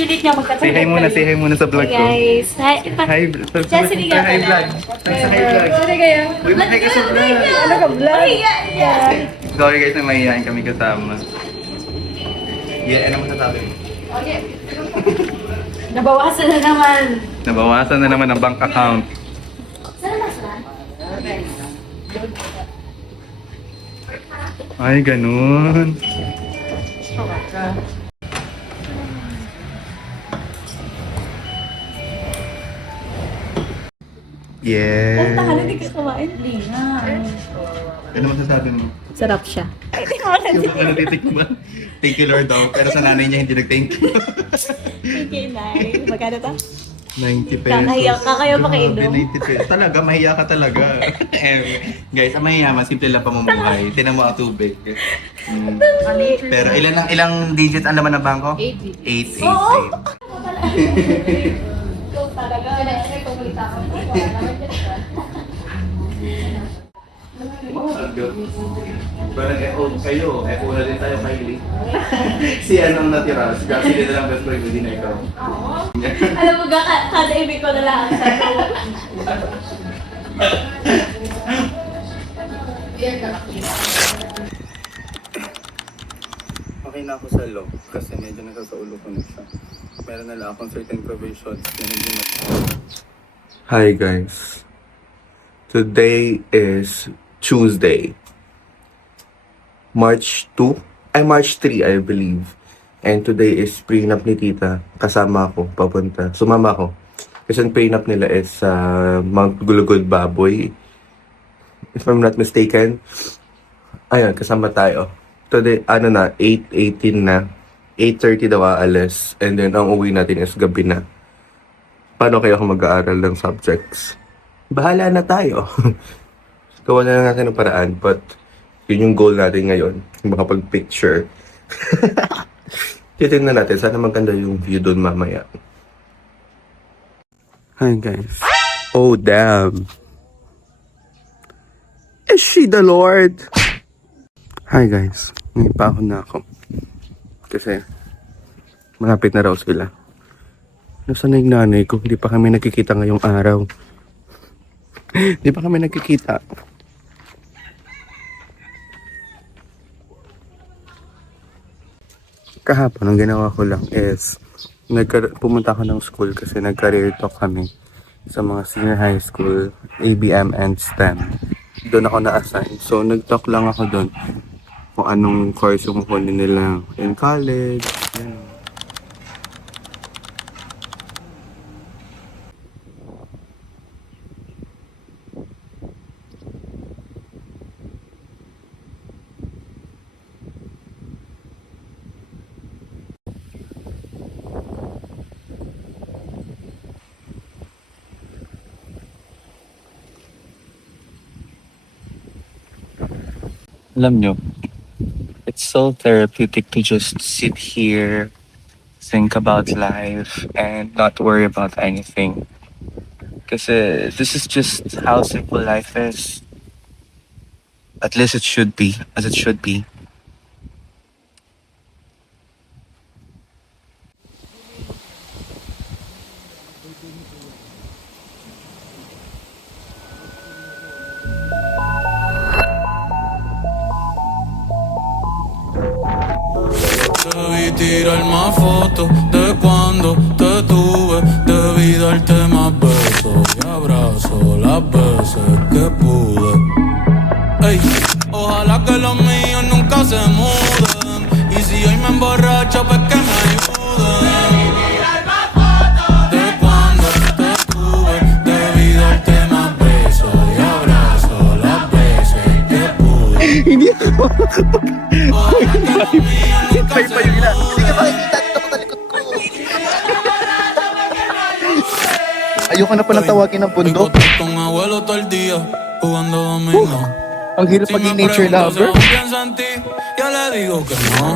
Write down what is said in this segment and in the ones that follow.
Pilit niya magkatulad. Say hi muna sa vlog ko. Guys, hi. Hi, Chastity nga hi pala. vlog. Sa hi vlog. Sorry kayo. Uy, hi ka sa vlog. Ano ka vlog? Sorry guys na mahihayin kami kasama. Yeah, ano masasabi mo? Nabawasan na naman. Nabawasan na naman ang bank account. Saan na sila? Ay, ganun. Yes. Hindi ka kumain. Hindi na. Ano masasabi mo? Sarap siya. Yung ano titikman? Thank you Lord daw. Pero sa nanay niya hindi nag-thank you. Thank you, Nay. Magkano to? 90 pesos. Kakahiya ka kayo makainom. Grabe, 90 pesos. Talaga, mahiya ka talaga. Guys, ang mahiyaman, simple lang pamumuhay. Tinan mo ang tubig. Pero ilang digits ang laman ng bangko? 8 8, 8, Oo. 8. Ikaw talaga. Kumulita ko. Parang F.O. kayo, F.O. na din tayo, Kylie. Si anong natira? Si Gabi din na lang best friend, hindi na ikaw. Alam mo, kada ibig ko na lang ang sabi. Okay na ako sa law kasi medyo nasasaulo ko na siya. Meron na lang akong certain provisions na hindi na... Hi guys. Today is Tuesday. March 3 I believe. And today is prenup ni tita. Kasama ako, papunta. Sumama ako. Kasi ang prenup nila is sa Mount Gulugod Baboy. If I'm not mistaken. Ayun, kasama tayo. Today, 8:18 na. 8:30 daw aalis. And then, ang uwi natin is gabi na. Paano kaya ako mag-aaral ng subjects? Bahala na tayo. Gawa na lang natin ng paraan. But, yun yung goal natin ngayon. Makapag-picture. Titignan natin. Sana maganda yung view doon mamaya. Hi guys. Oh damn. Is she the Lord? Hi guys. Ngayon pa ako na ako. Kasi malapit na raw sila. Nasaan na yung nanay ko? Hindi pa kami nakikita ngayong araw. Hindi pa kami nakikita. Kahapon, ang ginawa ko lang is pumunta ako ng school kasi nag-career talk kami sa mga senior high school, ABM and STEM. Doon ako na-assign. So, nag-talk lang ako doon kung anong course yung kukunin nila in college. Yan. Alam nyo, it's so therapeutic to just sit here, think about life, and not worry about anything. Kasi this is just how simple life is. At least it should be, as it should be. Te vi tirar más fotos de cuando te tuve. Debí darte más besos y abrazos las veces que pude. Ey, ojalá que los míos nunca se muden. Y si hoy me emborracho, pues que me ayuden. De cuando te tuve, debí darte más besos y abrazos las veces que pude. Hindi ako. Ojalá que los míos nunca Ay, se pa yung ina. Hindi ka muden. makikita dito sa likod ko. Ayoko na palang tawagin ng bundok. Con abuelo todo el día jugando dominó. Ang hirap Si maging me nature pregunta si lover. aún piensa en ti, ya le digo que no.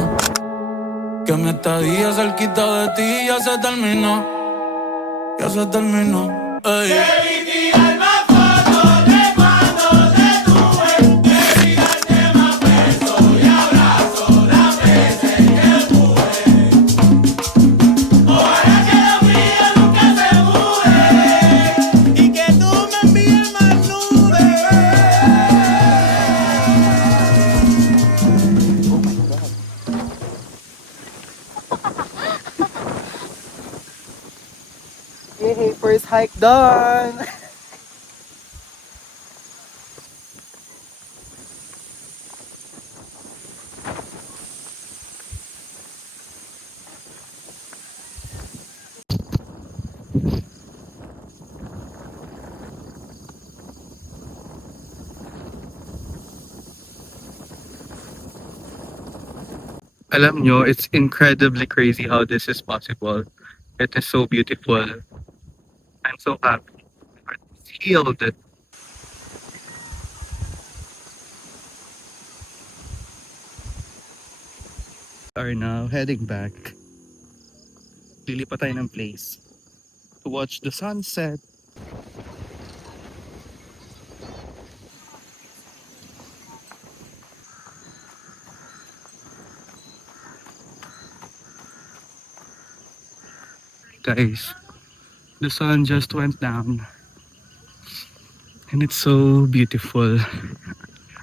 Que mi estadía cerquita de ti ya se terminó. Ya se terminó. Ey. Hike done! Alam nyo, it's incredibly crazy how this is possible. It is so beautiful. I'm so happy. My heart is healed. Are now heading back. Lilipat tayo ng place to watch the sunset. Guys, the sun just went down and it's so beautiful.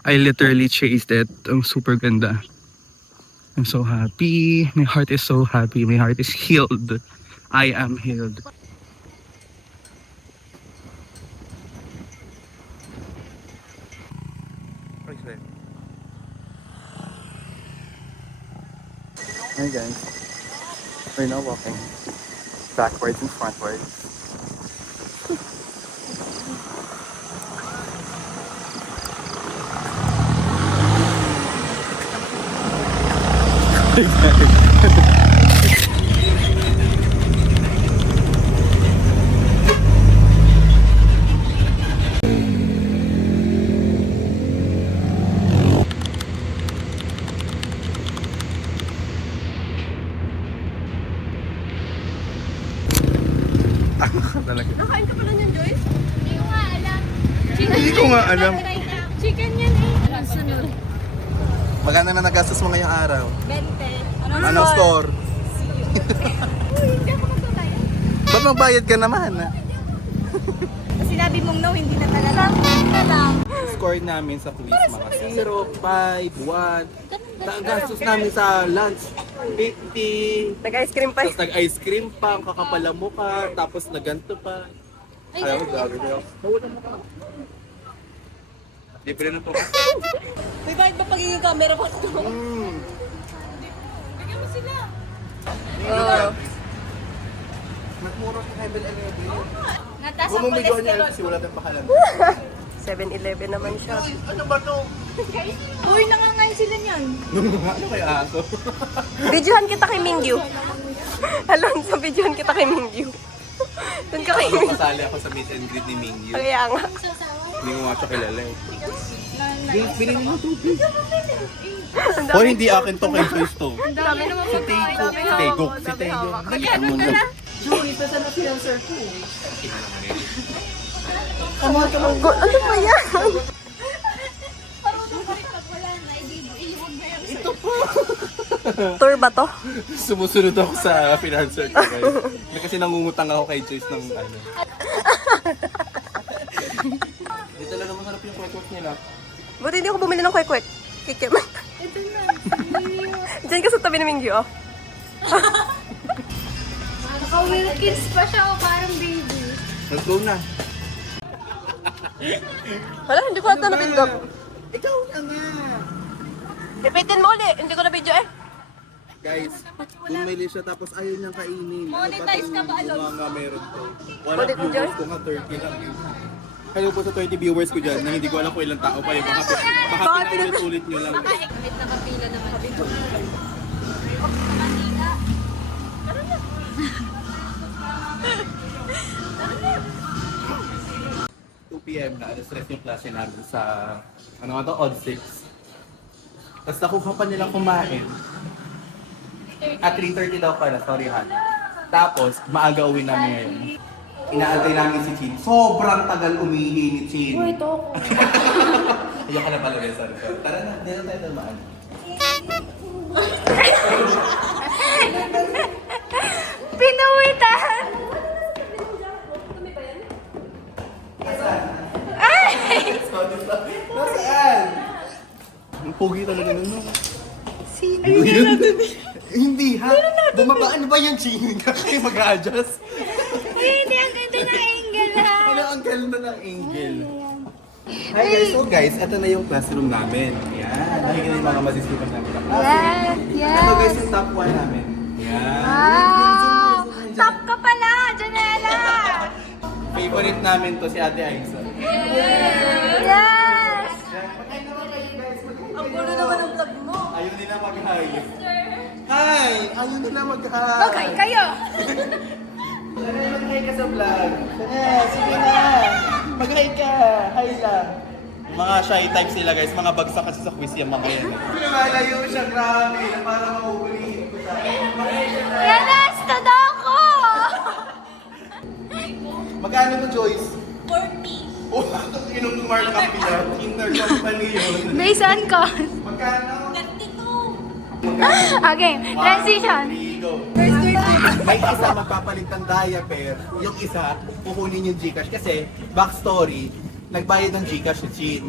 I literally chased it. Ang super ganda. I'm so happy. My heart is so happy. My heart is healed. I am healed. Hi guys, we're now walking backwards and frontwards. Nakain ka pala niyan, Joyce? Hindi ko nga alam. Hindi ko nga alam. Chicken yan eh. Sunod. Maganda na nagastos mo ngayong araw. 20. Anong score? Uy, hindi ako magbabayad. Ba't magbayad ka naman? Sinabi mong no, hindi na talaga. Sampai ka lang. Score namin sa quiz mga 0, 5, 1. Gastos namin sa lunch 50. Nag-ice cream pa. Tapos nag-ice cream pa, ang kakapala mo ka, tapos naganto pa. Ayaw mo, gagawin mo. Nawala mo ka. Libre na po. May bakit ba pagiging camera pa ito? Bigyan mo sila. Nagmuro sa Heaven Eleven. Nataas Kung ang mumigyan niya cholesterol. kasi wala tayong pakalan. 7-Eleven naman siya. Uy, ano ba to? Uy, nangangain sila niyan. Ano kaya aso? Videohan kita kay Mingyu. Alonso, videohan kita kay Mingyu. Doon ka kay Ako Mingyu. kasali ako sa meet and greet ni Mingyu. Kaya nga. Hindi mo nga siya kilala eh. Bilhin mo tubig. Hoy, hindi akin to kay Joyce to. Dami naman Si Tego. Si Tego. Si Tego. Dalian mo na. Ano ba yan? Parang pa rin pag wala na, iiwan na yan. Ito po. Tour ba to? Sumusunod ako sa financer ko guys. Kasi nangungutang ako kay Joyce ng ano. Hindi talaga masarap yung kwek-kwek nila. Buti hindi ako bumili ng kwek-kwek. Kikim. Ito na. Diyan ka sa tabi ni Mingyu, oh. Naka-Wilkins pa siya o parang baby. Let's go na. Wala, hindi ko ata na-video. Ikaw na nga. Ipitin mo ulit. Hindi ko na-video eh. Guys, bumili siya tapos ayaw niyang kainin. Monetize ka ba, Alon? Mga meron to. Wala Monetize ko viewers dyan? ko nga 30 lang. Hello po sa 20 viewers ko dyan na hindi ko alam kung ilang tao pa yun. Baka pinaulit-ulit nyo lang. Kahit nakapila naman. 2 p.m. na, alas-stress yung klase namin sa, ano nga to, odd 6. Tapos nakuha pa nilang kumain. At 3:30 daw pala, sorry ha. Tapos, maaga uwi namin ngayon. Inaantay namin si Chin. Sobrang tagal umihi ni Chin. Uy, ito ako. Ayaw ka na pala, sorry. Tara na, hindi na tayo namaan. Pinawitan! Nasaan? Ang pogi talaga nun, no? Sino yun? Hindi ha? Bumaba, ano ba yan, Ching? Kayo mag-a-adjust? Hindi, ang ganda na ng angel. Hi guys, so guys, ito na yung classroom namin. Yan, nakikita yung mga masisipan namin na klase. Yes! Ito guys yung top 1 namin. Yan. Wow! Top ka pala, Janela! Favorite namin to si Ate Aiza. Yes! Ang gulo naman ng vlog mo. Ayaw nila mag-hi. Hi! Ayaw nila mag-hi. Okay, kayo! Mag-hi ka sa vlog. Sige na. Mag-hi ka. Hi lang. Mga shy type sila guys. Mga bagsak kasi sa quiz yung mga yan. Lumalayo siya, grabe. Para mauulihin ko siya. Yanas, tada ako! Magkano mo, Joyce? 40. Oh, inom mark up yan. Intercompany yun. Based on cost. Magkano? 32. Okay, transition. May isa magpapalit ng diaper, yung isa kukunin yung Gcash kasi backstory, nagbayad ng Gcash si Chin.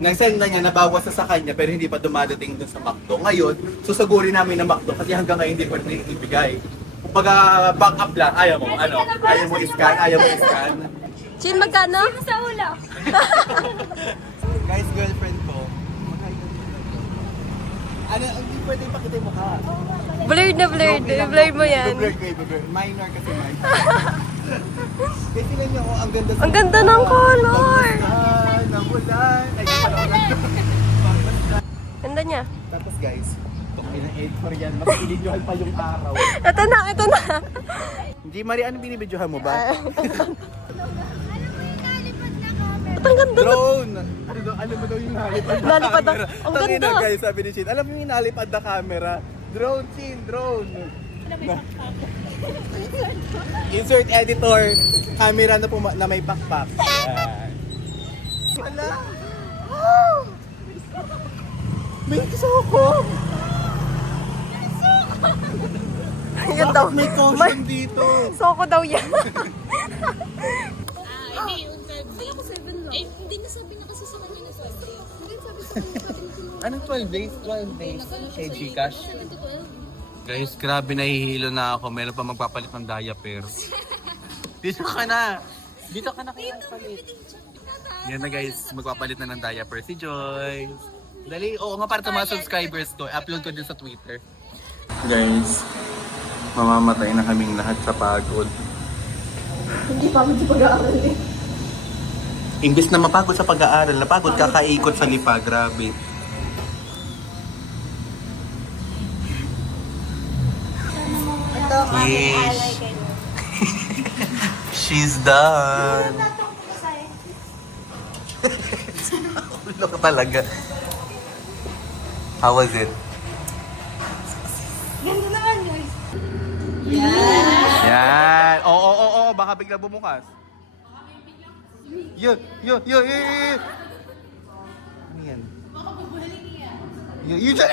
Nag-send na niya, nabawas na sa kanya pero hindi pa dumadating dun sa McDo. Ngayon, susugurin namin ng McDo kasi hanggang ngayon hindi pa rin ibigay. Pag back up lang, ayaw mo i-scan. Chin, magkano? Sa ulo. Guys, girlfriend ko, ano, hindi pwede ipakita yung mukha. Blurred na blurred. Blurred mo yan. Blurred ko, blurred. Minor kasi minor. Kasi tingnan niyo, ang ganda sa Ang ganda ng color. Namulan. Ay, di pala ako Ganda niya. Tapos guys, itong pina-8 yan, mas binidyohan pa yung araw. Ito na, ito na. Hindi, Mari, ano binibidyohan mo ba? Ang ganda na. Drone! Ano mo daw yung nalipad na Nalipad na- camera? ang Tangina, ganda. guys, sabi ni Chin, alam mo yung nalipad na camera? Drone, Chin, drone! Insert editor, camera na, na may pakpak. Ayan. Wala! May suko! Yan daw. May caution dito! Soko daw yan. Anong 12 days? 12 days kay Gcash? Guys, grabe nahihilo na ako. Meron pa magpapalit ng diaper. Dito ka na! Dito ka na kaya palit. Yan na guys, magpapalit na ng diaper si Joy. Dali, oo nga para sa mga subscribers ko. Upload ko din sa Twitter. Guys, mamamatay na kaming lahat sa pagod. Hindi pagod sa pag-aaral eh. Imbes na mapagod sa pag-aaral, napagod kakaikot sa lipa, grabe. Yes. She's done. Ulo ka talaga. How was it? Ganda naman, guys. Yan. Oo. Baka bigla bumukas. Yo. Ano yan? Baka babalik yan. Yun dyan.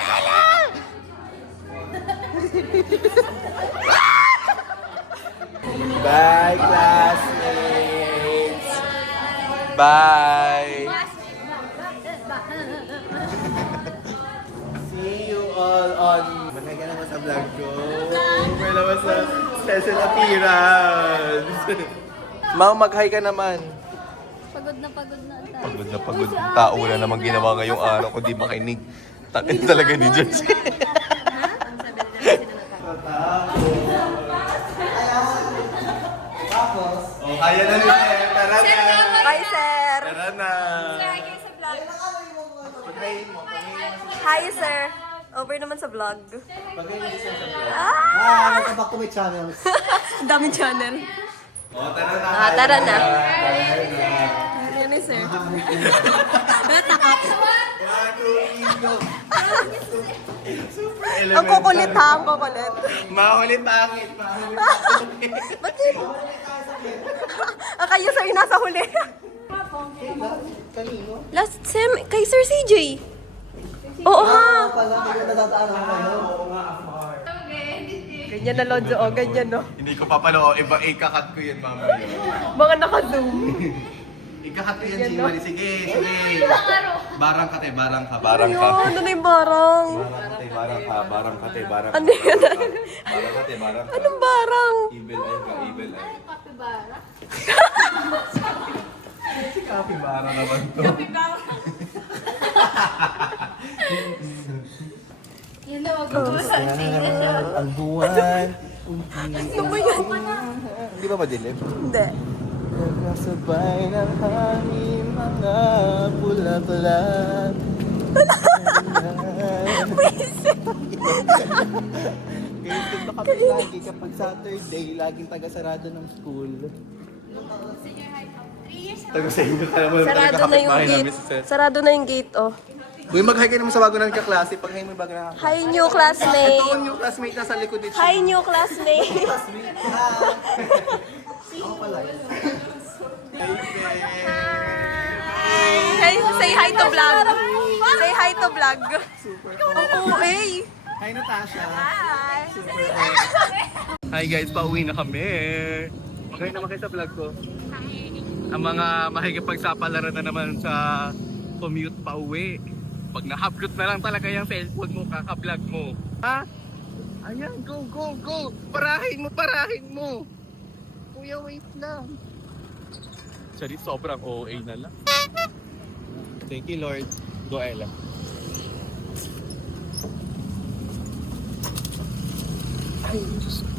Bye, classmates. Bye. See you all on... Manay ka naman sa vlog ko. May naman sa special appearance. Ma'am, mag-hi ka naman. Pagod na tayo. Pagod na pagod. Tao na naman ginawa ngayong araw ko, di makinig. Takin talaga ni Joyce. Oh, kaya na nila. Tara na. Hi, sir. Tara na. Hi, sir. Over naman sa vlog. Welcome back to my channel. Ang daming channel. Oh, tara na. Tara na. Tara na. Yan eh, sir. Ang kukulit ha, ang kukulit. Makulit pangit. Ba't yun? Kayo sir, nasa huli. Last sem, kay Sir CJ. Oo ha. Ganyan na Lonzo, oh, ganyan no. Hindi ko papalo, ikakat ko yan mamaya. Mga naka-zoom. Ikakat ko yan, Chimali. Sige. Barang ka. Ayun, ano na yung barang? Barang ka. Ano yun? Barang ka. Anong barang? Evil eye ka. araw naman to. Yun na, mag-uusan. Ang buwan. Ano ba yan? Hindi ba madilim? Hindi. Nagkasabay ng hangin mga bulaklak. Guys, dito kami lagi kapag Saturday, laging taga-sarado ng school. Taga sa inyo ka naman. Sarado na yung gate. Sarado na yung gate, oh. Uy, mag-hi ka naman sa bago namin kaklase. Pag-hi mo yung bago na Hi, new classmate. Ito yung classmate na sa likod dito. Hi, new classmate. Ako pala. Hi, say hi to vlog. Say hi to vlog. Okay. Hi, Natasha. Hi. Hi guys, pauwi na kami. Mag-hi naman kayo sa vlog ko. Ang mga mahigipagsapalaran na naman sa commute pauwi. Pag nahablot na lang talaga yung cellphone mo, kaka-vlog mo. Ha? Ayan, go, go, go! Parahin mo, parahin mo! Kuya, wait lang. Sorry, sobrang OA na lang. Thank you, Lord. Go, Ella. Ay, Diyos ko.